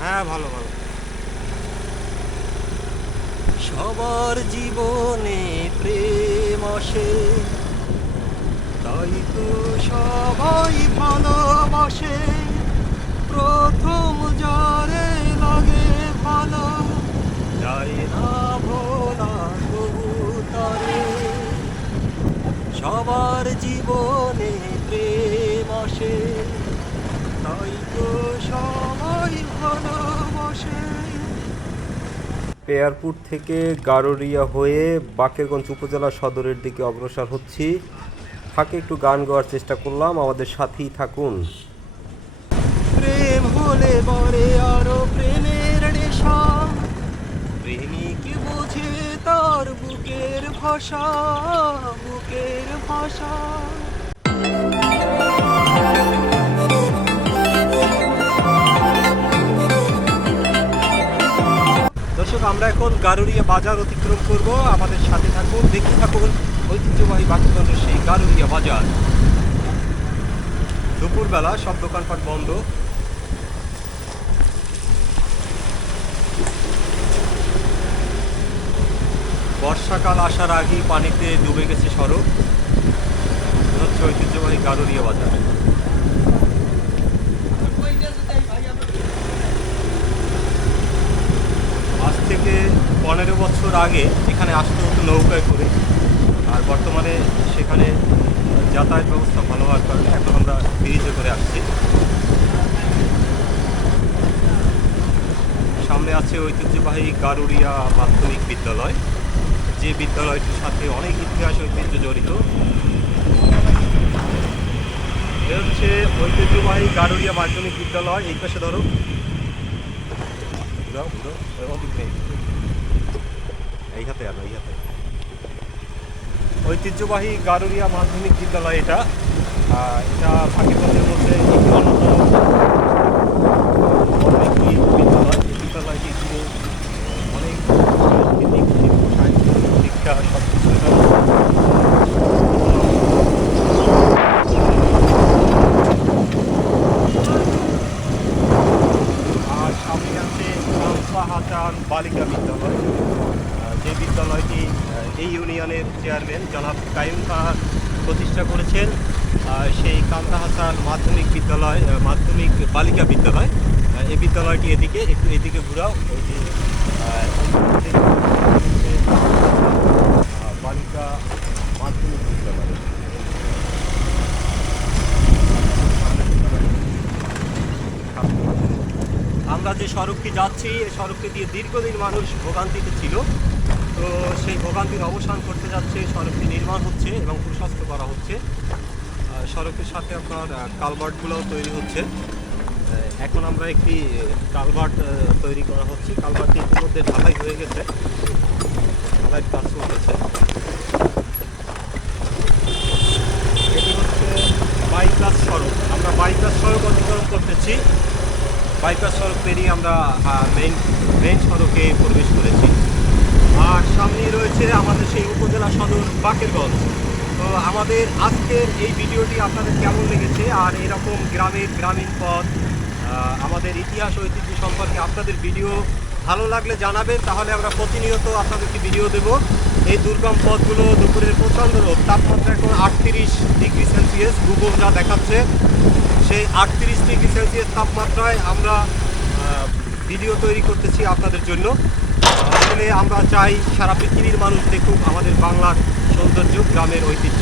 হ্যাঁ ভালো ভালো। সবার জীবনে প্রেম আসে, তাই তো সবাই ভালোবাসে। প্রথম যারে লাগে ভালো যাই না ভোলা তবু তারে সবার জীবনে প্রেম আসে, তাই তো সবাই এয়ারপোর্ট থেকে গারোরিয়া হয়ে বাকেরগঞ্জ উপজেলা সদরের দিকে অগ্রসর হচ্ছি। ফাঁকে একটু গান গাওয়ার চেষ্টা করলাম, আমাদের সাথেই থাকুন। প্রেম হলে বরে আরও প্রেমের নেশা। প্রেমিক বোঝে তার বুকের ভাষা বুকের ভাষা। দর্শক, আমরা এখন গারুরিয়া বাজার অতিক্রম করব। আমাদের সাথে থাকুন, দেখতে থাকুন ঐতিহ্যবাহী বাকিগঞ্জের সেই গারুরিয়া বাজার। দুপুরবেলা সব দোকানপাট বন্ধ। বর্ষাকাল আসার আগেই পানিতে ডুবে গেছে সড়ক। হচ্ছে ঐতিহ্যবাহী গারুরিয়া বাজার আজ থেকে পনেরো বছর আগে এখানে আসতে হতো নৌকায় করে। আর বর্তমানে সেখানে যাতায়াত ব্যবস্থা ভালো হওয়ার কারণে এখন আমরা ব্রিজে করে আসছি। সামনে আছে ঐতিহ্যবাহী গারুরিয়া মাধ্যমিক বিদ্যালয়। যে বিদ্যালয়টির সাথে অনেক ইতিহাস ঐতিহ্য জড়িত। হচ্ছে ঐতিহ্যবাহী গারুরিয়া মাধ্যমিক বিদ্যালয়। এই পাশে ধরো। ঘুরাও। এই হাতে আনো এই হাতে ঐতিহ্যবাহী গারুরিয়া মাধ্যমিক বিদ্যালয় এটা। এটা ফাঁকিগঞ্জের মধ্যে বিদ্যালয়। অনেক সাহিত্য আর বালিকা আহ, যে বিদ্যালয়টি আহ, এই ইউনিয়নের চেয়ারম্যান জনাব কাইম খান প্রতিষ্ঠা করেছেন সেই কান্দা হাসান মাধ্যমিক বিদ্যালয় মাধ্যমিক বালিকা বিদ্যালয়। এই বিদ্যালয়টি এদিকে, একটু এদিকে ঘুরাও, ওই যে বালিকা মাধ্যমিক বিদ্যালয়। আমরা যে সড়কটি যাচ্ছি, এই সড়কটি দিয়ে দীর্ঘদিন মানুষ ভোগান্তিতে ছিল। তো সেই ভোগান্তির অবসান করতে যাচ্ছে, সড়কটি নির্মাণ হচ্ছে এবং প্রশস্ত করা হচ্ছে। সড়কের সাথে আপনার কালভার্টগুলোও তৈরি হচ্ছে। এখন আমরা একটি কালভার্ট তৈরি করা হচ্ছে। কালভার্টটি ইতিমধ্যে ঢালাই হয়ে গেছে। ঢালাই কাজ চলতেছে। এটি হচ্ছে বাইপাস সড়ক। আমরা বাইপাস সড়ক অতিক্রম করতেছি। বাইপাস সড়ক পেরিয়ে আমরা মেইন মেইন সড়কে প্রবেশ করেছি। আর সামনেই রয়েছে আমাদের সেই উপজেলা সদর বাকেরগঞ্জ। তো আমাদের আজকের এই ভিডিওটি আপনাদের কেমন লেগেছে? আর এরকম গ্রামের গ্রামীণ পথ আমাদের ইতিহাস ঐতিহ্য সম্পর্কে আপনাদের ভিডিও ভালো লাগলে জানাবেন, তাহলে আমরা প্রতিনিয়ত আপনাদেরকে ভিডিও দেব। এই দুর্গম পথগুলো দুপুরের প্রচণ্ড রোদ, তাপমাত্রা এখন আটত্রিশ ডিগ্রি সেলসিয়াস গুগল যা দেখাচ্ছে, সেই আটত্রিশ ডিগ্রি সেলসিয়াস তাপমাত্রায় আমরা ভিডিও তৈরি করতেছি আপনাদের জন্য। আসলে আমরা চাই সারা পৃথিবীর মানুষ দেখুক আমাদের বাংলার সৌন্দর্য গ্রামের ঐতিহ্য।